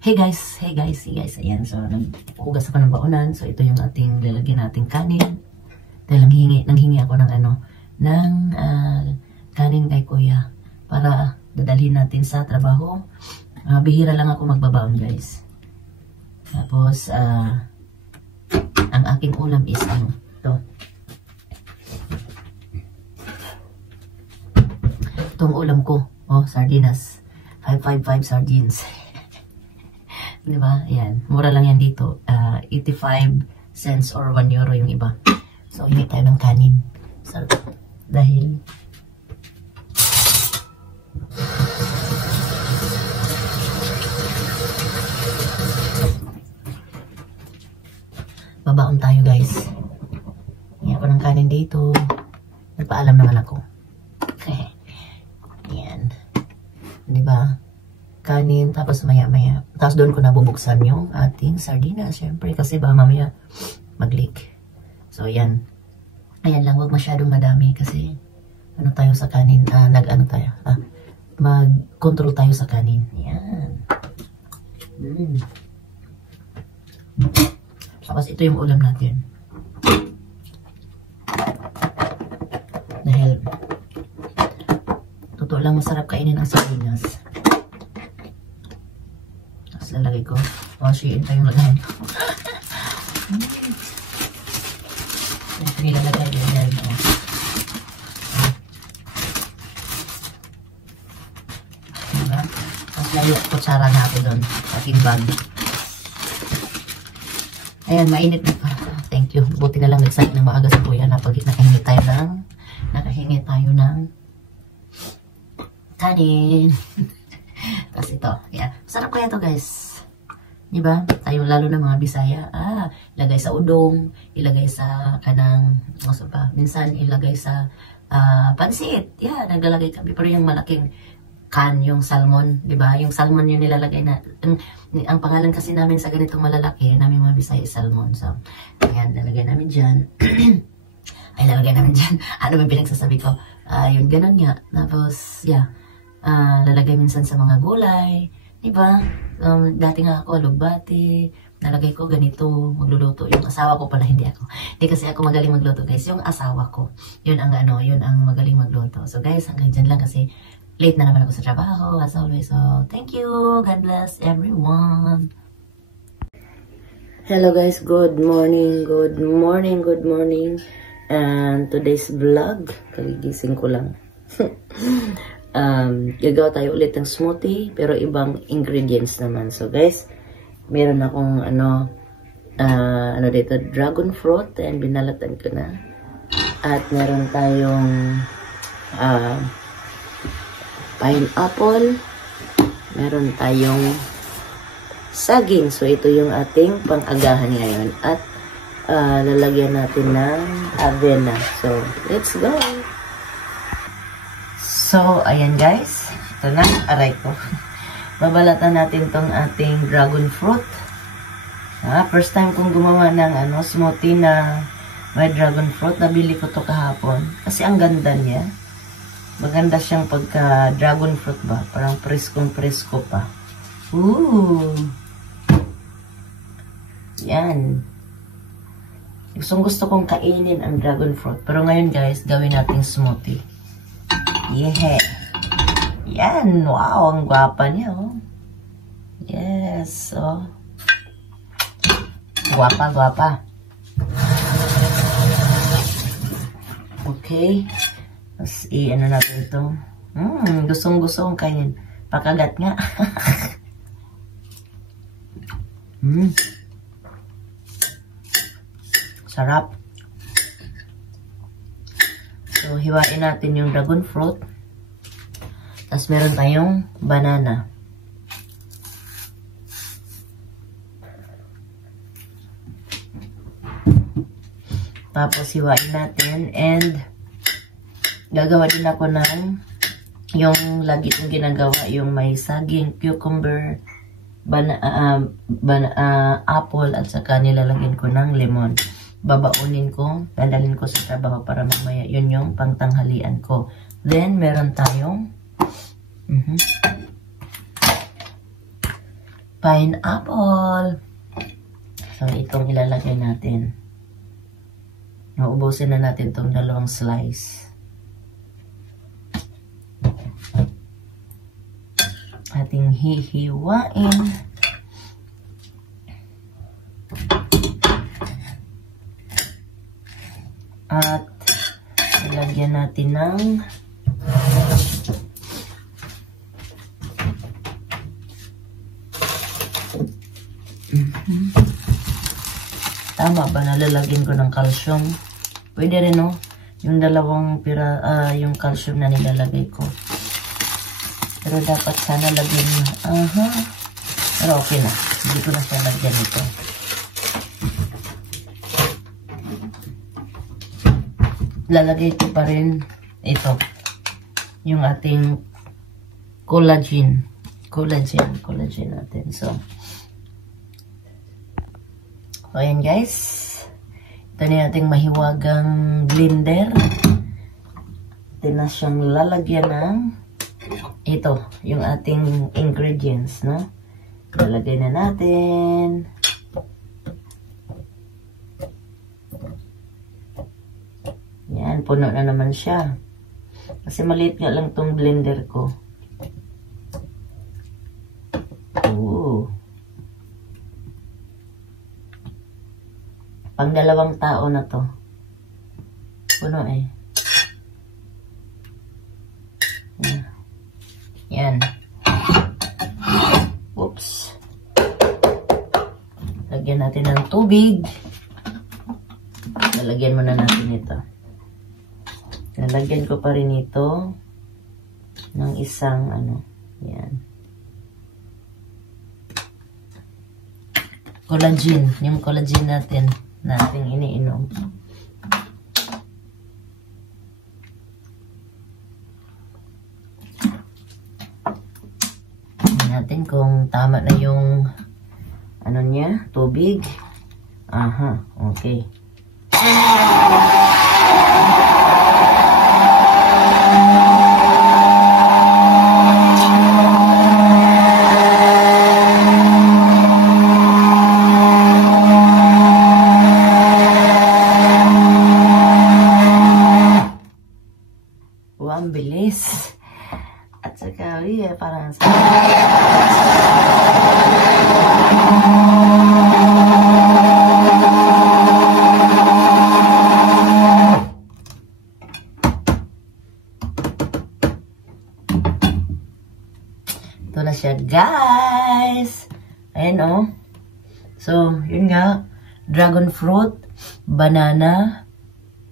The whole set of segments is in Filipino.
Hey guys, ayan. So, nagpugas ako ng baonan. So, ito yung ating lalagyan nating kanin. Dahil nanghingi ako ng kanin kay kuya para dadalhin natin sa trabaho. Bihira lang ako magbabaon, guys. Tapos, ang aking ulam is ito. Itong ulam ko, sardinas. 555 sardines. Diba? Ayan. Mura lang yan dito. 85 cents or 1 euro yung iba. So, hingi tayo ng kanin. So, dahil babaon tayo, guys. Hingi ako ng kanin dito. Nagpaalam naman ako. Ayan. Diba? Kanin, tapos maya-maya. Tapos doon ko nabubuksan yung ating sardinas, syempre, kasi ba mamaya mag-leak. So, ayan. Ayan lang, huwag masyadong madami kasi tayo sa kanin, mag-control tayo sa kanin. Ayan. Tapos ito yung ulam natin. Dahil totoo lang masarap kainin ang sardinas. Tapos lalagay ko. Washiin pa yung lagayan ko. Ito nilalagay yung dahil na. Diba? Tapos layo kutsara natin doon. Ating bag. Ayan, mainit na. Thank you. Buti na lang nagsalit ng maaga sa kuya na pag nakahingi tayo ng kanin. Tapos ito. Yeah. Sarap kaya to, guys. Diba? Tayo lalo na mga Bisaya. Ilagay sa udong, ilagay sa minsan ilagay sa pansit. Yeah, naglalagay kami. Pero yung malaking yung salmon, diba? Yung salmon yung nilalagay na, ang pangalan kasi namin sa ganitong malalaki, namin mga Bisaya salmon. So, ayan, lalagay namin dyan. Lalagay namin dyan. Ano ba pinagsasabi ko? Yun, ganun nga. Tapos, yeah, lalagay minsan sa mga gulay, diba? Dati nga ako, alugbati, nalagay ko ganito, magluluto. Yung asawa ko pala, hindi ako. Hindi kasi ako magaling magluto, guys. Yung asawa ko, yun ang magaling magluto. So, guys, hanggang dyan lang kasi late na naman ako sa trabaho, as always. So, thank you. God bless everyone. Hello, guys. Good morning. And today's vlog, kagigising ko lang. Gagawa tayo ulit ng smoothie, pero ibang ingredients naman. So, guys, meron akong dito, dragon fruit, and binalatan ko na. At meron tayong pineapple, meron tayong saging. So, ito yung ating pang-agahan ngayon. At lalagyan natin ng avena. So, let's go! So, ayan guys. Ito na, aray ko. Babalatan natin tong ating dragon fruit. First time kong gumawa ng smoothie na may dragon fruit. Nabili ko to kahapon. Kasi ang ganda niya. Maganda siyang pagka dragon fruit ba? Parang preskong-presko pa. Ooh! Yan. Gusto kong kainin ang dragon fruit. Pero ngayon guys, gawin nating smoothie. Yeah. Yan. Wow, ang gwapa niya, oh. Yes, oh. Gwapa. Okay. Tapos, natin ito. Gustong-gusto kong kainin. Pakagat nga. Sarap. So, hiwain natin yung dragon fruit. Tapos, meron tayong banana. Tapos, hiwain natin. And, gagawa din ako ng yung lagi kong ginagawa. Yung may saging, cucumber, apple, at saka nilalagyan ko ng lemon. Babaunin ko, dadalhin ko sa trabaho para mamaya yun yung pangtanghalian ko. Then, meron tayong pineapple. So, itong ilalagay natin. Maubusin na natin itong 2 slice. Ating hihiwain. At ilagyan natin ng tama ba nalalagyan ko ng calcium? Pwede rin, no? Yung 2 yung calcium na nilalagay ko. Pero dapat sana lagyan mo. Pero okay na. Hindi ko na siya lagyan ito. Lalagay ko pa rin ito. Yung ating collagen. Collagen natin. So, ayan guys. Ito na ating mahiwagang blender. Ito na siyang lalagyan ng ito, yung ating ingredients, no? Lalagay na natin. Yan, puno na naman siya. Kasi maliit nga lang tong blender ko. Ooh. Pang 2 tao na to. Puno eh. Yan. Oops. Lagyan natin ng tubig. Lalagyan muna natin ito. Lalagyan ko pa rin ito ng isang yan. Collagen. Yung collagen natin na ating iniinom. Natin kung tama na yung niya, tubig. Okay. Ang bilis. At saka, parang ito na siya, guys. Ayan, So, yun nga. Dragon fruit, banana,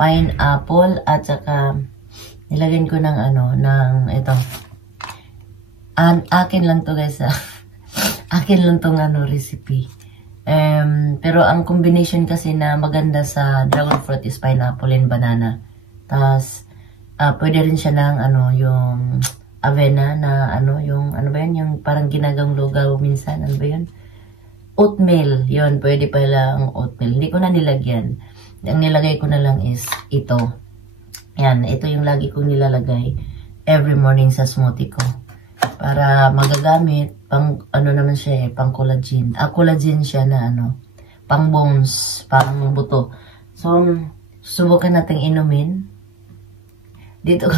pineapple, at saka nilagyan ko ng ito. Akin lang to guys. Akin lang tong recipe. Pero ang combination kasi na maganda sa dragon fruit is pineapple and banana. Tapos, pwede rin siya ng yung avena na yung ba yun? Yung parang ginagawang lugaw minsan. Ano ba yun? Oatmeal. Yun, pwede pala ang oatmeal. Hindi ko na nilagyan. Ang nilagay ko na lang is ito. Yan, ito yung lagi kong nilalagay every morning sa smoothie ko. Para magagamit, pang naman siya pang collagen. Collagen siya na pang bones, pang buto. So, subukan nating inumin. Dito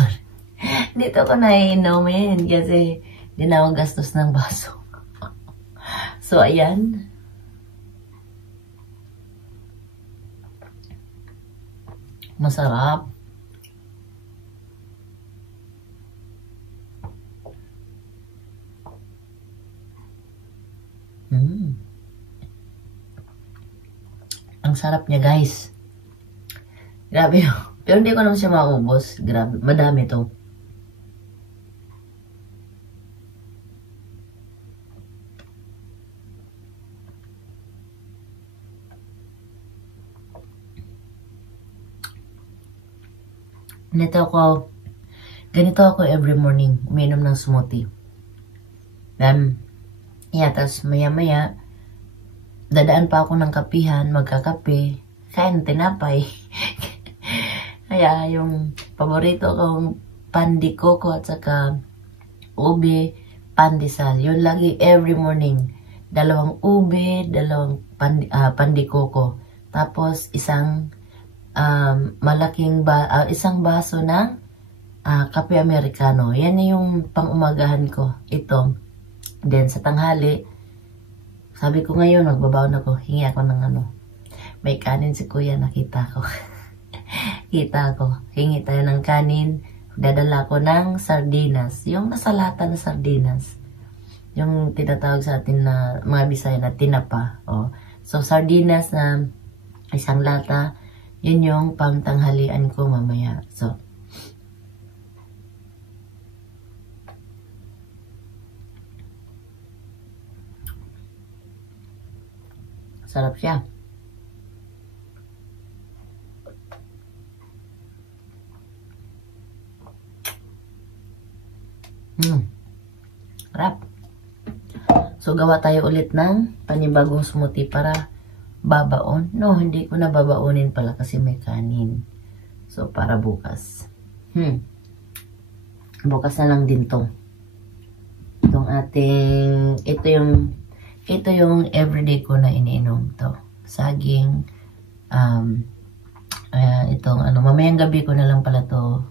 ko na inumin kasi di na ako gastos ng baso. So, ayan. Masarap. Ang sarap niya, guys. Grabe. Pero hindi ko naman siya maubos. Grabe. Madami to. Ganito ako every morning. Uminom ng smoothie. Tapos maya-maya, dadaan pa ako ng kapihan, magkakape, kain tinapay. Kaya yung paborito kong pandikoko at saka ube, pandesal. Yun lagi every morning. 2 ube, 2 pandikoko. Tapos isang isang baso ng kape Americano. Yan yung pang-umagahan ko. Ito. Then sa tanghali, sabi ko ngayon, magbabaon ako. Hingi ako ng may kanin si kuya, nakita ko. Kita ko. Hingi tayo ng kanin. Dadala ko ng sardinas. Yung nasa lata na sardinas. Yung tinatawag sa atin na mga Bisaya na tinapa. Oh. So sardinas na isang lata, yun yung pangtanghalian ko mamaya. So, sarap siya. Sarap. So, gawa tayo ulit ng panibagong smoothie para babaon. No, hindi ko na babaonin pala kasi may kanin. So, para bukas. Bukas na lang din to. Itong ating, ito yung everyday ko na iniinom to. Saging, itong mamayang gabi ko na lang pala to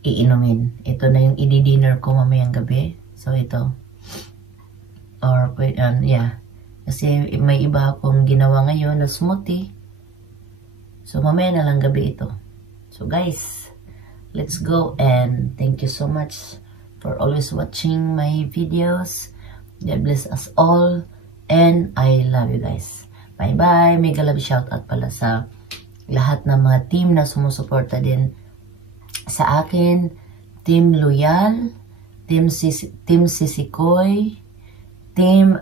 iinumin. Ito na yung i-dinner ko mamayang gabi. So, ito. Or, yeah. Kasi may iba akong ginawa ngayon na smoothie. So, mamaya na lang gabi ito. So, guys, let's go. And thank you so much for always watching my videos. God bless us all. And I love you guys. Bye-bye. Mega love shoutout pala sa lahat ng mga team na sumusuporta din sa akin. Team Loyal, Team Sisikoy, Team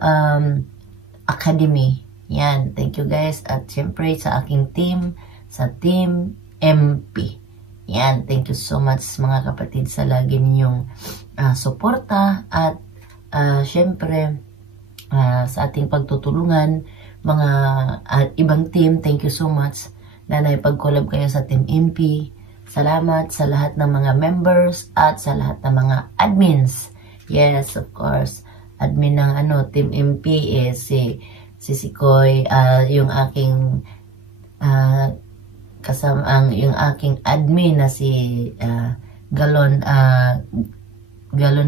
Academy. Yan. Thank you guys. At syempre sa aking team, sa Team MP. Yan. Thank you so much mga kapatid sa lagi ninyong suporta. At syempre sa ating pagtutulungan mga ibang team. Thank you so much na naipag-collab kayo sa Team MP. Salamat sa lahat ng mga members at sa lahat ng mga admins. Yes, of course. Admin ng Team MP is si Sikoy, yung aking yung aking admin na si Galon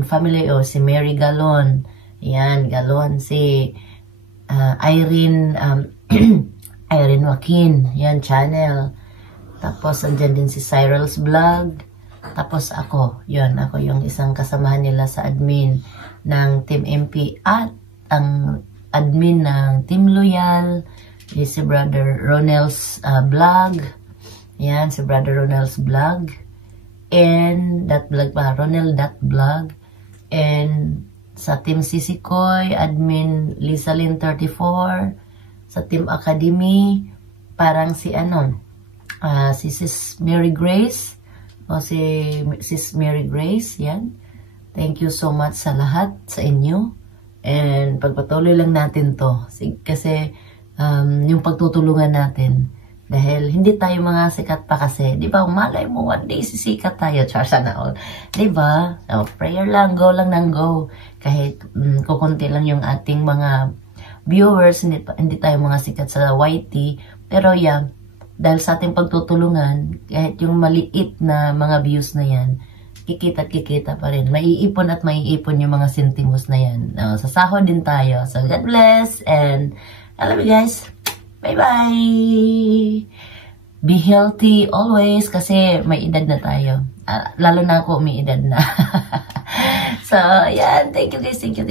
family o si Mary Galon. Yan, Galon, si Irene Irene Joaquin, yan, channel. Tapos andyan din si Cyril's Vlog. Tapos ako, yun, ako yung isang kasamahan nila sa admin ng Team MP at ang admin ng Team Loyal is si Brother Ronel's Vlog. Yan, si Brother Ronel's Vlog. And that vlog pa, Ronel.vlog. And sa Team Sisikoy, admin Lisalyn 34. Sa Team Academy, parang si si Sis Mary Grace. O si Sis Mary Grace, yan. Thank you so much sa lahat, sa inyo. And pagpatuloy lang natin to. Kasi yung pagtutulungan natin. Dahil hindi tayo mga sikat pa kasi. Di ba? Malay mo, one day sisikat tayo. Char, sana all. Di ba? So, prayer lang. Go lang ng go. Kahit kukunti lang yung ating mga viewers. Hindi tayo mga sikat sa YT. Pero yeah, dahil sa ating pagtutulungan, kahit yung maliit na mga views na yan, kikita at kikita pa rin. Maiipon at maiipon yung mga sentimos na yan. Sasahod din tayo. So, God bless. And I love you guys. Bye-bye! Be healthy always kasi may edad na tayo. Lalo na ako may edad na. So, yan. Thank you guys. Thank you.